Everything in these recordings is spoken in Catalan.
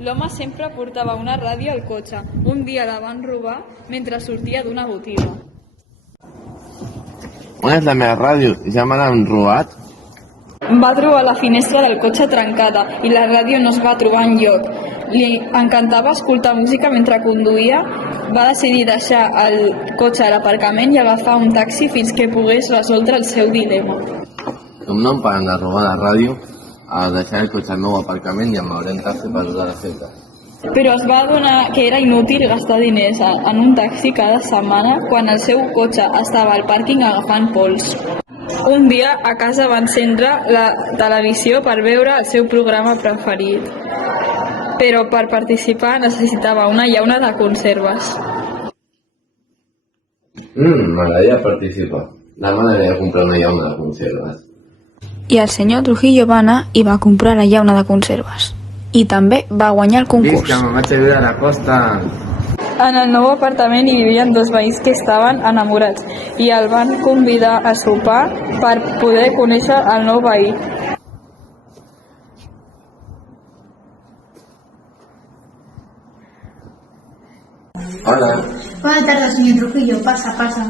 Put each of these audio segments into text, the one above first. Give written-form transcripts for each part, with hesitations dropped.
L'home sempre portava una ràdio al cotxe. Un dia la van robar mentre sortia d'una botiga. On és la meva ràdio? Ja me l'han robat? Va trobar la finestra del cotxe trencada i la ràdio no es va trobar enlloc. Li encantava escoltar música mentre conduïa. Va decidir deixar el cotxe a l'aparcament i agafar un taxi fins que pogués resoldre el seu dilema. Com no em paren de robar la ràdio, a deixar el cotxe al nou aparcament i em mouré en taxi per usar la ciutat. Però es va adonar que era inútil gastar diners en un taxi cada setmana quan el seu cotxe estava al pàrquing agafant pols. Un dia a casa va encendre la televisió per veure el seu programa preferit, però per participar necessitava una llauna de conserves. M'agradaria participar. Demà aniré a comprar una llauna de conserves. I el senyor Trujillo va anar i va comprar la llauna de conserves. I també va guanyar el concurs. Visca, me'n vaig a viure a la costa. En el nou apartament hi vivien dos veïns que estaven enamorats i el van convidar a sopar per poder conèixer el nou veí. Hola. Bona tarda, senyor Trujillo. Passa, passa.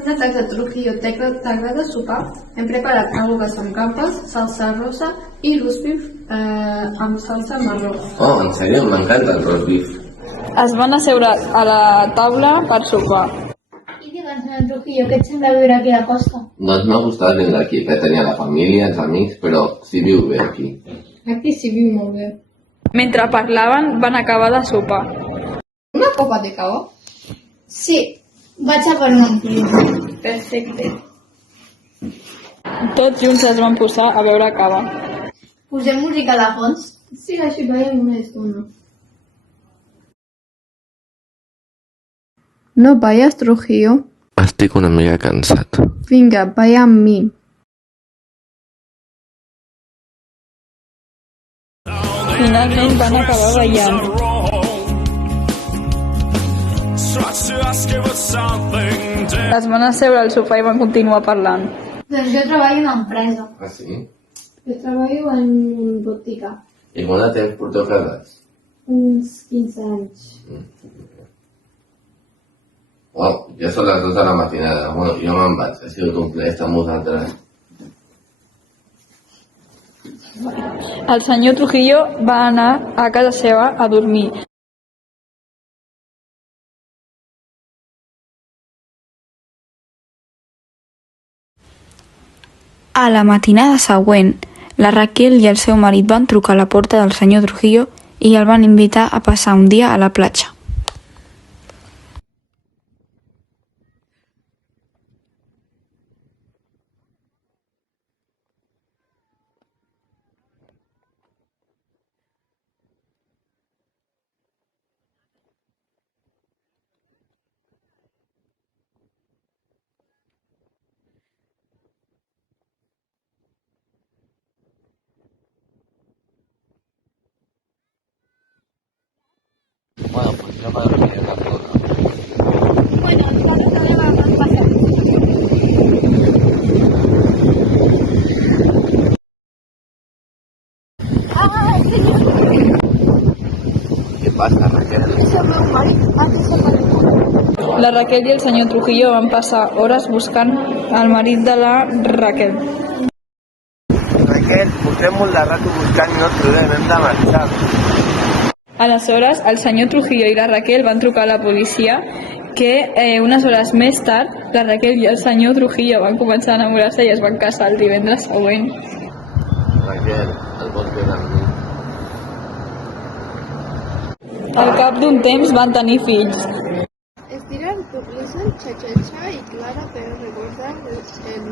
Bona tarda, Trujillo. T'agrada sopar? Hem preparat agues amb gambes, salsa rosa i roast beef amb salsa marró. Oh, en sèrio? M'encanta el roast beef. Es van asseure a la taula per sopar. I digue'm, senyor Trujillo, què et sembla viure aquí a la costa? Doncs m'ha gustat vindre aquí, que tenia la família, els amics, però s'hi viu bé aquí. Aquí s'hi viu molt bé. Mentre parlaven van acabar de sopar. Una copa de cava? Sí, vaig a per un ompliu. Perfecte. Tots junts es van posar a beure cava. Posem música a la fons? Sí, així veiem una estona. No vayas, Trujillo. Estic una mica cansat. Vinga, vaya amb mi. Finalment van acabar ballant. Es van asseure al sofà i van continuar parlant. Doncs jo treballo en una empresa. Ah, sí? Jo treballo en un botiga. I quant de temps porteu casats? Uns 15 anys. Oh, ja són les 2 de la matinada. Bueno, jo me'n vaig. Ha sigut un plaer estar amb vosaltres. El senyor Trujillo va anar a casa seva a dormir. A la matinada següent, la Raquel i el seu marit van trucar a la porta del senyor Trujillo i el van invitar a passar un dia a la platja. Bueno, pues ya para dormir en la zona. Bueno, també vam passar. Què passa, Raquel? La Raquel i el senyor Trujillo van passar hores buscant el marit de la Raquel. Raquel, portem molt de rato buscant i no el trobem, hem de marxar. Aleshores, el senyor Trujillo i la Raquel van trucar a la policia que unes hores més tard la Raquel i el senyor Trujillo van començar a enamorar-se i es van casar el divendres següent. Raquel, el vols veure amb mi? Al cap d'un temps van tenir fills. Estirar tu listen, xa-xa-xa i Clara per recordar el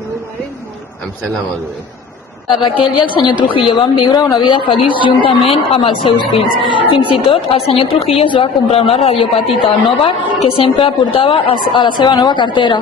meu marit molt. Em sembla molt bé. La Raquel i el senyor Trujillo van viure una vida feliç juntament amb els seus fills. Fins i tot el senyor Trujillo es va comprar una ràdio petita nova que sempre portava a la seva nova cartera.